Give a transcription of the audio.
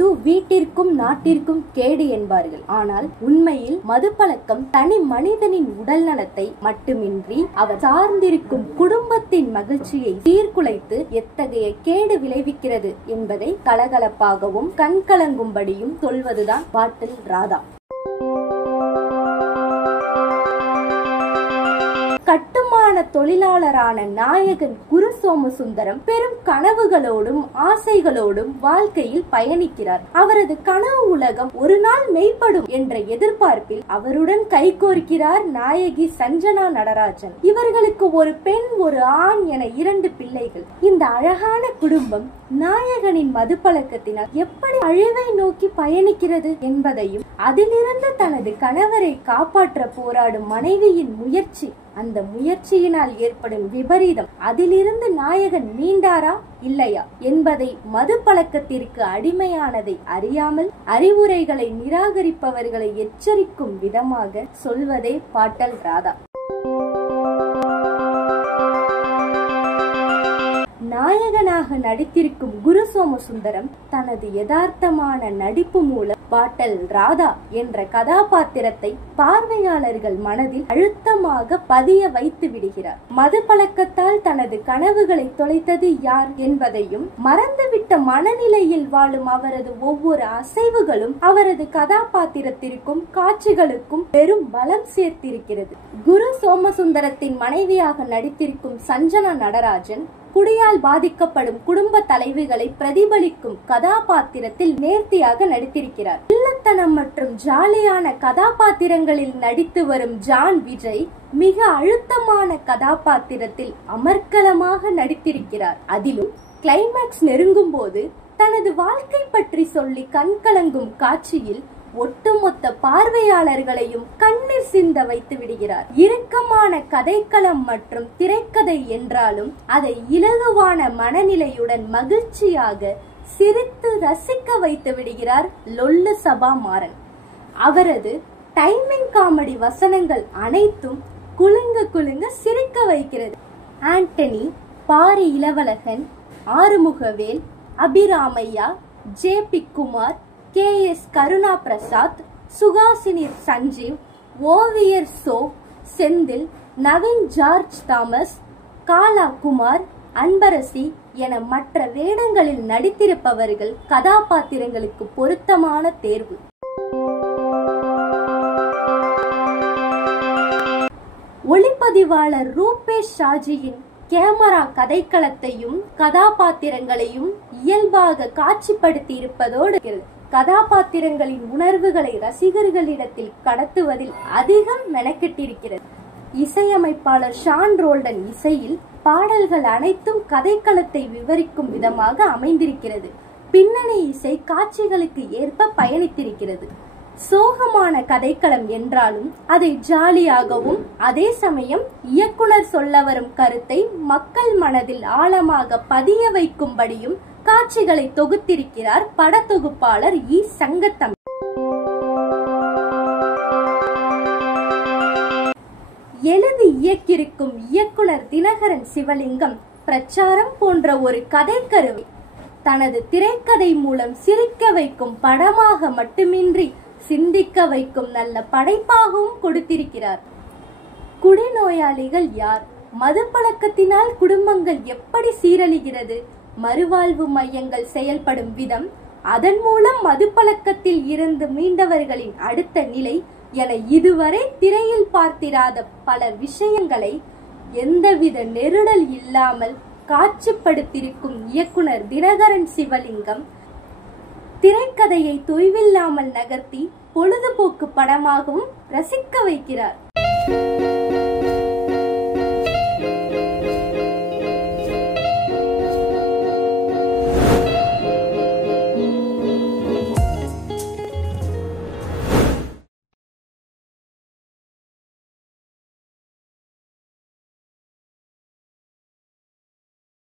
மது வீட்டிற்கும் நாட்டிற்கும் கேடு என்பார்கள். ஆனால் உண்மையில் மது பழக்கம் தனி மனிதனின் உடல் நலத்தை மட்டுமின்றி அவர் சார்ந்திருக்கும் குடும்பத்தின் மகிழ்ச்சியை சீர்குலைத்து எத்தகைய கேடு விளைவிக்கிறது என்பதை கலகலப்பாகவும் கண்கலங்கும்படியும் சொல்வதுதான் பாட்டில் ராதா. கட்டுமான தொழிலாளரான நாயகன் குரு சோமசுந்தரம் பெரும் கனவுகளோடும் ஆசைகளோடும் வாழ்க்கையில் பயணிக்கிறார். அவரது கனவு உலகம் ஒரு நாள் மெய்ப்படும் என்ற எதிர்பார்ப்பில் அவருடன் கைகோர்க்கிறார் நாயகி சஞ்சனா நடராஜன். இவர்களுக்கு ஒரு பெண் ஒரு ஆண் என 2 பிள்ளைகள். இந்த அழகான குடும்பம் நாயகனின் மது பழக்கத்தினால் எப்படி அழிவை நோக்கி பயணிக்கிறது என்பதையும் அதிலிருந்து தனது கணவரை காப்பாற்ற போராடும் மனைவியின் முயற்சி, அந்த முயற்சியினால் ஏற்படும் விபரீதம், அதிலிருந்து நாயகன் மீண்டாரா இல்லையா என்பதை மது பழக்கத்திற்கு அடிமையானதை அறியாமல் அறிவுரைகளை நிராகரிப்பவர்களை எச்சரிக்கும் விதமாக சொல்வதே பாட்டல் ராதா. நாயகனாக நடித்திருக்கும் குரு சோமசுந்தரம் தனது யதார்த்தமான நடிப்பு மூலம் பாட்டல் ராதா என்ற கதாபாத்திரத்தை பார்வையாளர்கள் மனதில் அழுத்தமாக பதிய வைத்து விடுகிறார். மது பழக்கத்தால் தனது கனவுகளை தொலைத்தது யார் என்பதையும் மறந்துவிட்ட மனநிலையில் வாழும் அவரது ஒவ்வொரு அசைவுகளும் அவரது கதாபாத்திரத்திற்கும் காட்சிகளுக்கும் பெரும் பலம் சேர்த்திருக்கிறது. குரு சோமசுந்தரத்தின் மனைவியாக நடித்திருக்கும் சஞ்சனா நடராஜன் குடியால் பாதிக்கப்படும் குடும்ப தலைவிகளை பிரதிபலிக்கும் கதாபாத்திரத்தில் நேர்த்தியாக நடித்திருக்கிறார். இல்லத்தனம் மற்றும் ஜாலியான கதாபாத்திரங்களில் நடித்து வரும் ஜான் விஜய் மிக அழுத்தமான கதாபாத்திரத்தில் அமர்க்கலமாக நடித்திருக்கிறார். அதிலும் கிளைமாக்ஸ் நெருங்கும் போது தனது வாழ்க்கை பற்றி சொல்லி கண்கலங்கும் காட்சியில் ஒட்டுமொத்த பார்வையாளர்களையும் கண்ணீர் சிந்த வைத்து விடுகிறார். இறுக்கமான கதைக்களம் மற்றும் திரைக்கதை என்றாலும் அதை இலகுவான மனநிலையுடன் மகிழ்ச்சியாக சிரித்து ரசிக்க வைத்து விடுகிறார் லொல்லு சபா மாறன். அவரது டைமிங் காமெடி வசனங்கள் அனைத்தும் குலுங்க குலுங்க சிரிக்க வைக்கிறது. ஆண்டனி, பாரி இளவழகன், ஆறுமுகவேல், அபிராமையா, ஜே.பி. குமார், கே.எஸ். கருணா பிரசாத், சுகாசினி சஞ்சீவ், ஓவியர் சோ, செந்தில், நவீன் ஜார்ஜ் தாமஸ், காலா குமார், அன்பரசி என மற்ற வேடங்களில் நடித்திருப்பவர்கள் கதாபாத்திரங்களுக்கு பொருத்தமான தேர்வு. ஒளிப்பதிவாளர் ரூபேஷ் ஷாஜியின் கேமரா கதைக்களத்தையும் கதாபாத்திரங்களையும் இயல்பாக காட்சிப்படுத்தி இருப்பதோடு கதாபாத்திரங்களின் உணர்வுகளை ரசிகர்களிடத்தில் கடத்துவதில் அதிகம் மெனக்கெட்டிருக்கிறது. இசையமைப்பாளர் ஷான் ரோல்டன் இசையில் பாடல்கள் அனைத்தும் கதைக்களத்தை விவரிக்கும் விதமாக அமைந்திருக்கிறது. பின்னணி இசை காட்சிகளுக்கு ஏற்ப பயணித்திருக்கிறது. சோகமான கதைக்களம் என்றாலும் அதை ஜாலியாகவும் அதே சமயம் இயக்குனர் சொல்ல வரும் கருத்தை மக்கள் மனதில் ஆழமாக பதிய வைக்கும்படியும் காட்சிகளை தொகுத்திருக்கிறார் படத்தொகுப்பாளர் இ. சங்கத்தம். எழுதி இயக்கியிருக்கும் இயக்குனர் தினகரன் சிவலிங்கம் பிரச்சாரம் போன்ற ஒரு கதைக்கருவை தனது திரைக்கதை மூலம் சிரிக்க வைக்கும் படமாக மட்டுமின்றி சிந்திக்க வைக்கும் நல்ல படைப்பாகவும் கொடுத்திருக்கிறார். குடிநோயாளிகள் யார்? மது பழக்கத்தினால் குடும்பங்கள் எப்படி சீரழிகிறது? மறுவாழ்வு மையங்கள் செயல்படும் விதம், அதன் மூலம் மது பழக்கத்தில் இருந்து மீண்டவர்களின் அடுத்த நிலை என இதுவரை திரையில் பார்த்திராத பல விஷயங்களை எந்தவித நெருடல் இல்லாமல் காட்சிப்படுத்தியிருக்கும் இயக்குனர் தினகரன் சிவலிங்கம் திரைக்கதையை தொய்வில்லாமல் நகர்த்தி பொழுதுபோக்கு படமாகவும் ரசிக்க வைக்கிறார்.